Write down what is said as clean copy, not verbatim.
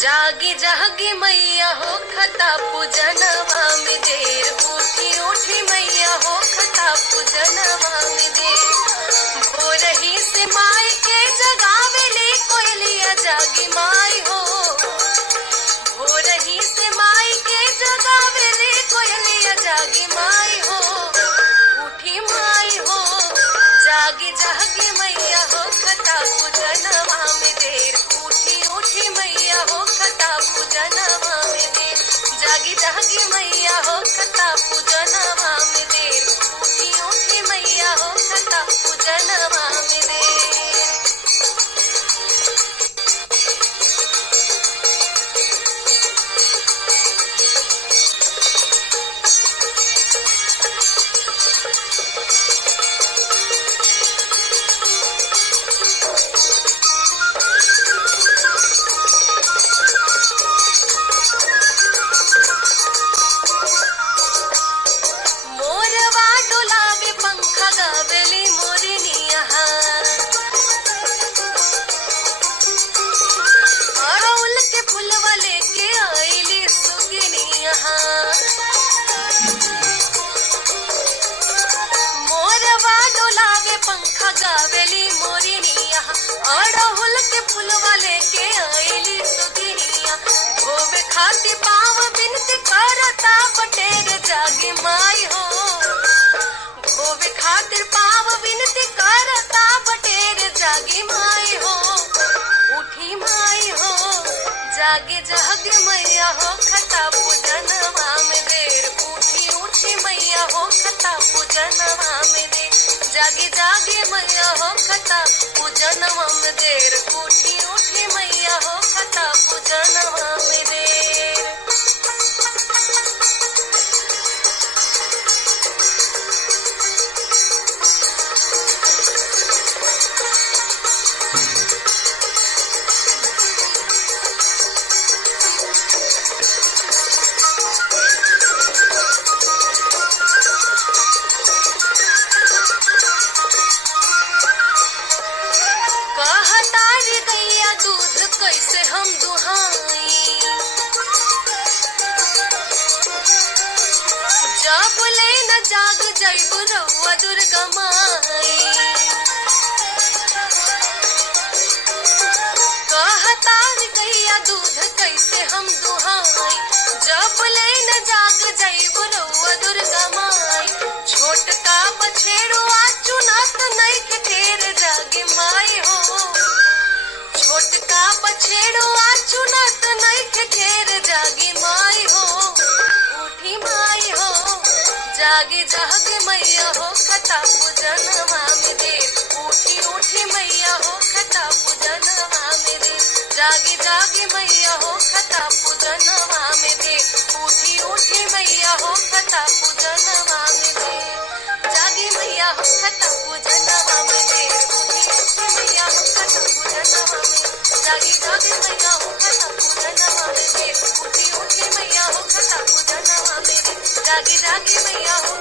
जागी जागी मैया हो खता पूजनवा में देर, उठी उठी मैया हो खता पूजनवा में देर। भोरही से माई के जगावेले कोयलिया जागी माई हो, भोरही से माई के जगावेले कोयलिया जागी माई हो, उठी माई हो जागी जागी मैया हो खता पूजनवा में देर, उठी उठी मैया हो खता पूजनवा में देर। जागी जागी मैया हो खता पूजनवा में देर, उठी उठी मैया हो खता पूजनवा में देर। मोरवा डोलावे पंखा गावेली मोरनिया, अड़हुल के फूलवा लेके आईली सुगनिया। मोरवा डोलावे पंखा गावेली मोरनिया, अड़हुल के फूलवा लेके आईली सुगनिया। धोवे खाती पाँव बिनती करता बटेर जागी माई हो, धोवे खातिर पाँव बिनती करता बटेर जागी माई हो, उठी माई हो जागे जागे मैया हो खता पूजनवा में देर, उठी उठी मैया हो खता पूजनवा में देर। जागे जागे मैया हो खता पूजनवा में देर, उठी उठी मैया हो खता पूजनवा में देर। कहतारी गैया दूध कैसे हम दुहाई, जब ले न जाग जैब रउआ दुर्गा माई। कहतारी गैया दूध कैसे हम दुहाई, जब ले न जाग जैब रउआ दुर्गा माई। छोटका बछेड़ुआ चुनत नइखे ढेर जागी माई हो, छोटका बछेड़ुआ चुनत नइखे ढेर जागी माई हो, उठी माई हो जागी जागी मैया हो खता पूजनवा में देर, उठी उठी मैया हो खता पूजनवा में देर। जागी जागी मैया हो खता पूजनवा में देर, उठी उठी मैया हो खता पूजनवा में देर। जागी मैया हो खता पूजनवा में देर, उठी उठी मैया हो खता पूजनवा में। जागी जागी मैया हो खता पूजनवा में देर, उठी उठी मैया हो खता पूजनवा में देर। जागी जागी मैया हो